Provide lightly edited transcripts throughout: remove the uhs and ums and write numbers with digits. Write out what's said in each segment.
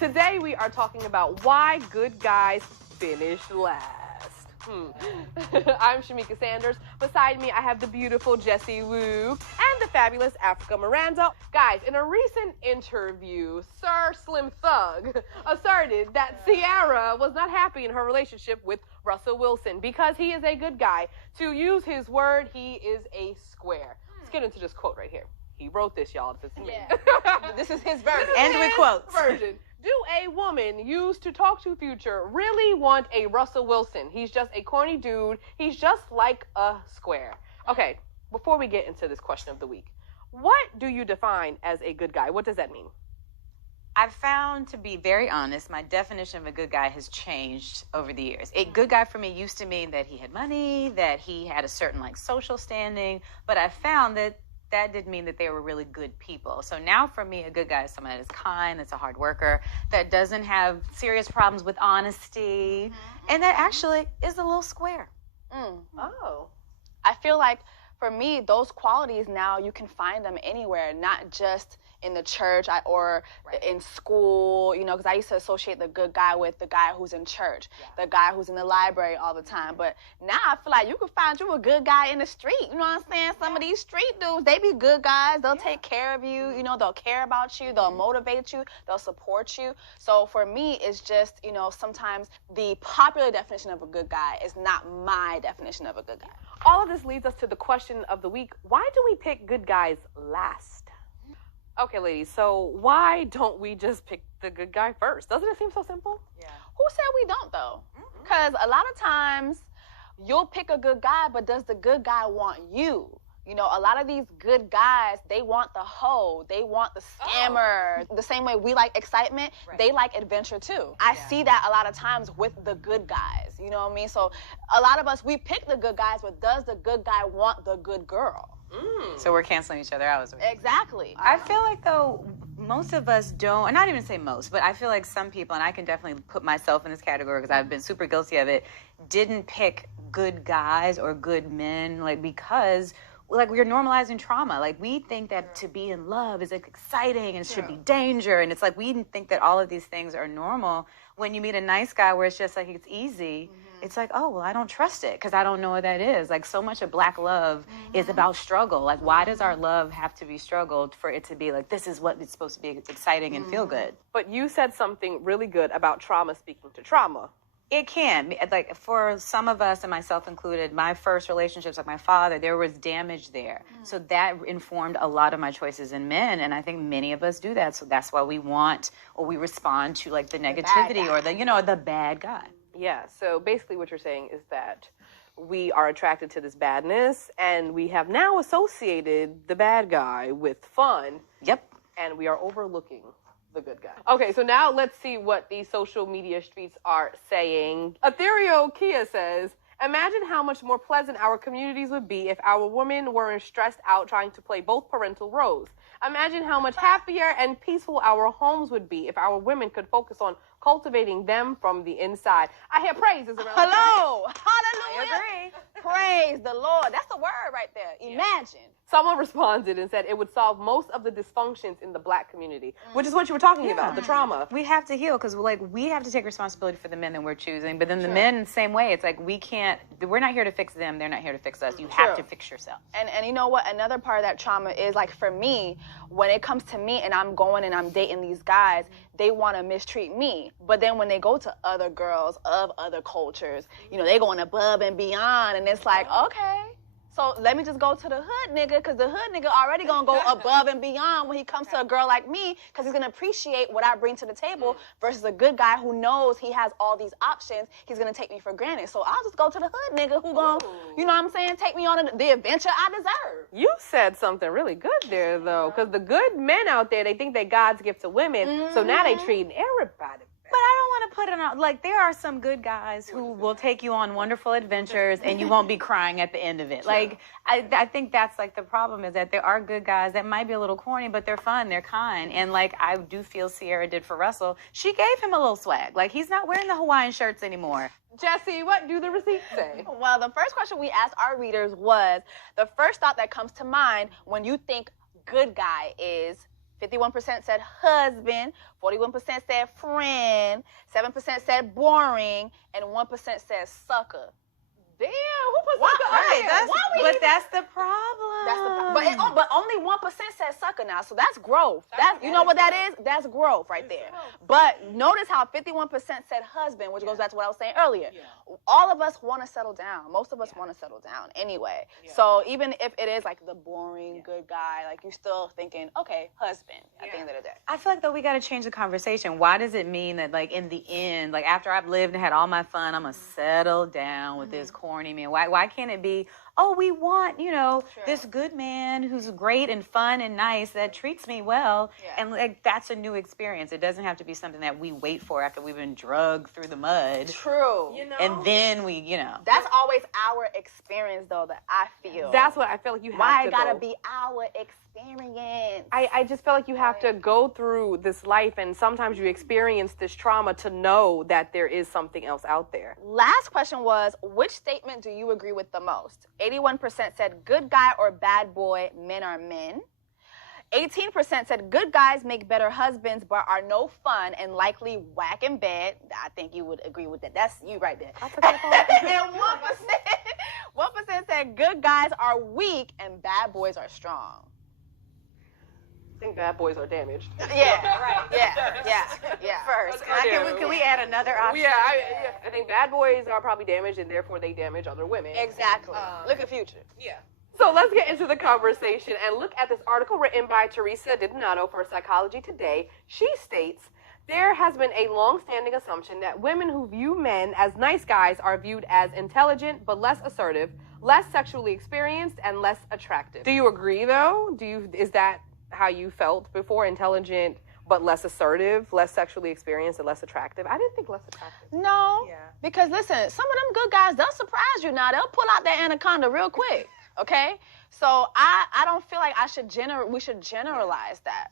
Today we are talking about why good guys finish last. I'm Shamika Sanders. Beside me, I have the beautiful Jessie Woo and the fabulous Africa Miranda. Guys, in a recent interview, Sir Slim Thug asserted that Ciara was not happy in her relationship with Russell Wilson because he is a good guy. To use his word, he is a square. Let's get into this quote right here. He wrote this, y'all. This is me. This is his version. End with quotes. Version. Do a woman used to talk to Future really want a Russell Wilson? He's just a corny dude. He's just like a square. Okay, before we get into this question of the week, what do you define as a good guy? What does that mean? I've found, to be very honest, my definition of a good guy has changed over the years. A good guy for me used to mean that he had money, that he had a certain social standing, but I found that didn't mean that they were really good people. So now for me, a good guy is someone that is kind, that's a hard worker, that doesn't have serious problems with honesty, and that actually is a little square. Oh. I feel like for me, those qualities now, you can find them anywhere, not just in the church or in school, because I used to associate the good guy with the guy who's in church, the guy who's in the library all the time. But now I feel like you can find you a good guy in the street. You know what I'm saying? Some of these street dudes, they be good guys. They'll take care of you. They'll care about you. They'll motivate you. They'll support you. So for me, it's just, sometimes the popular definition of a good guy is not my definition of a good guy. All of this leads us to the question of the week. Why do we pick good guys last? Okay, ladies, so why don't we just pick the good guy first? Doesn't it seem so simple? Yeah. Who said we don't, though? Because a lot of times you'll pick a good guy, but does the good guy want you? A lot of these good guys, they want the hoe. They want the scammer. The same way we like excitement, they like adventure too. I see that a lot of times with the good guys. You know what I mean? So a lot of us, we pick the good guys, but does the good guy want the good girl? So we're canceling each other out. Exactly. I feel like, though, most of us don't, and not even say most, but I feel like some people, and I can definitely put myself in this category because I've been super guilty of it, didn't pick good guys or good men, because we're normalizing trauma. We think that to be in love is exciting and should be danger. And it's we think that all of these things are normal. When you meet a nice guy where it's just it's easy, it's oh, well, I don't trust it because I don't know what that is. So much of Black love is about struggle. Why does our love have to be struggled for it to be this is what it's supposed to be exciting and feel good? But you said something really good about trauma speaking to trauma. It can. For some of us, and myself included, my first relationships, my father, there was damage there. So that informed a lot of my choices in men, and I think many of us do that. So that's why we want, or we respond to, the negativity or the bad guy. Yeah, so basically what you're saying is that we are attracted to this badness, and we have now associated the bad guy with fun. Yep. And we are overlooking the good guy. Okay, so now let's see what the social media streets are saying. Ethereal Kia says, imagine how much more pleasant our communities would be if our women weren't stressed out trying to play both parental roles. Imagine how much happier and peaceful our homes would be if our women could focus on cultivating them from the inside. I hear praises around. Hello. Hallelujah. I agree. Praise the Lord. That's the word right there. Imagine. Someone responded and said it would solve most of the dysfunctions in the Black community, which is what you were talking about, the trauma. We have to heal because we have to take responsibility for the men that we're choosing. But then the men, same way. It's we're not here to fix them. They're not here to fix us. You have to fix yourself. And you know what? Another part of that trauma is for me, when it comes to me and I'm going and I'm dating these guys, they want to mistreat me. But then when they go to other girls of other cultures, they going above and beyond. And it's okay. So let me just go to the hood nigga, because the hood nigga already gonna go above and beyond when he comes to a girl like me, because he's gonna appreciate what I bring to the table versus a good guy who knows he has all these options. He's gonna take me for granted. So I'll just go to the hood nigga who gonna, take me on the adventure I deserve. You said something really good there, though, because the good men out there, they think they God's gift to women, so now they treating everybody. But I don't want to put it on, there are some good guys who will take you on wonderful adventures and you won't be crying at the end of it. I think that's the problem is that there are good guys that might be a little corny, but they're fun, they're kind. And I do feel Ciara did for Russell. She gave him a little swag. He's not wearing the Hawaiian shirts anymore. Jessie, what do the receipts say? Well, the first question we asked our readers was, the first thought that comes to mind when you think good guy is 51% said husband, 41% said friend, 7% said boring, and 1% said sucker. Damn, who put Why- sucker right, on that's- there? But that's the problem. That's the but only 1% said sucker now, so that's growth. That's you know what that is? That's growth right there. But notice how 51% said husband, which goes back to what I was saying earlier. All of us want to settle down. Most of us want to settle down anyway. So even if it is like the boring good guy, like you're still thinking, okay, husband at the end of the day. I feel like though we got to change the conversation. Why does it mean that like in the end, like after I've lived and had all my fun, I'm gonna settle down with this corny man? Why can't it be, oh, we want, this good man who's great and fun and nice that treats me well, and like that's a new experience. It doesn't have to be something that we wait for after we've been drugged through the mud. True. And then we, That's always our experience though that I feel. That's what I feel like you have why to it gotta go. be our experience. I just feel like you have to go through this life, and sometimes you experience this trauma to know that there is something else out there. Last question was, which statement do you agree with the most? 81% said good guy or bad boy, men are men. 18% said good guys make better husbands but are no fun and likely whack in bed. I think you would agree with that. That's you right there. And 1% said good guys are weak and bad boys are strong. I think bad boys are damaged. Yeah, right. Yeah. First, can we add another option? Yeah, I think bad boys are probably damaged, and therefore they damage other women. Exactly. Look at Future. Yeah. So let's get into the conversation and look at this article written by Teresa DiDonato for Psychology Today. She states, there has been a long-standing assumption that women who view men as nice guys are viewed as intelligent but less assertive, less sexually experienced, and less attractive. Do you agree, though? Is that how you felt before? Intelligent but less assertive, less sexually experienced, and less attractive? I didn't think less attractive. No, because listen, some of them good guys, they'll surprise you now. They'll pull out that anaconda real quick, okay? So I don't feel like we should generalize that.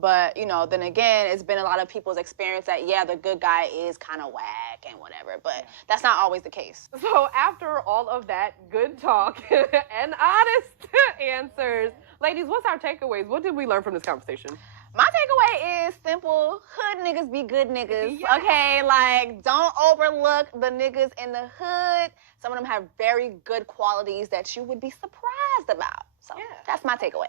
But, then again, it's been a lot of people's experience that, the good guy is kind of whack and whatever, but that's not always the case. So after all of that good talk and honest answers, ladies, what's our takeaways? What did we learn from this conversation? My takeaway is simple. Hood niggas be good niggas, okay? Like, don't overlook the niggas in the hood. Some of them have very good qualities that you would be surprised about. So that's my takeaway.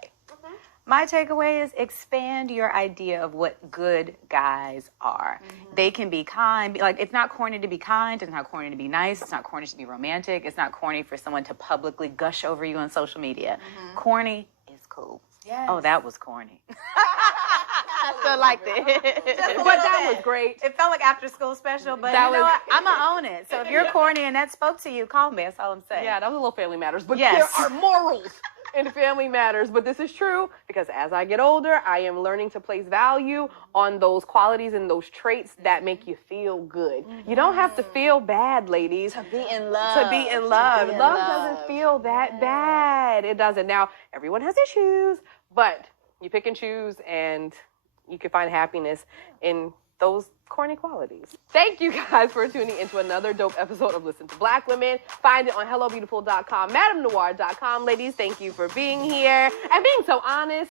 My takeaway is expand your idea of what good guys are. They can be kind. Like, it's not corny to be kind. It's not corny to be nice. It's not corny to be romantic. It's not corny for someone to publicly gush over you on social media. Corny is cool. Yes. Oh, that was corny. I still liked it. But that was great. It felt like after school special, but That you know was- what? I'm going to own it. So if you're corny and that spoke to you, call me. That's all I'm saying. Yeah, that was a little Family Matters. But Yes. there are morals in Family Matters. But this is true because as I get older, I am learning to place value on those qualities and those traits that make you feel good. You don't have to feel bad, ladies. To be in love. To be in love. Love doesn't feel that bad. It doesn't. Now, everyone has issues, but you pick and choose, and you can find happiness in those corny qualities. Thank you guys for tuning into another dope episode of Listen to Black Women. Find it on hellobeautiful.com, madamnoir.com. Ladies, thank you for being here and being so honest.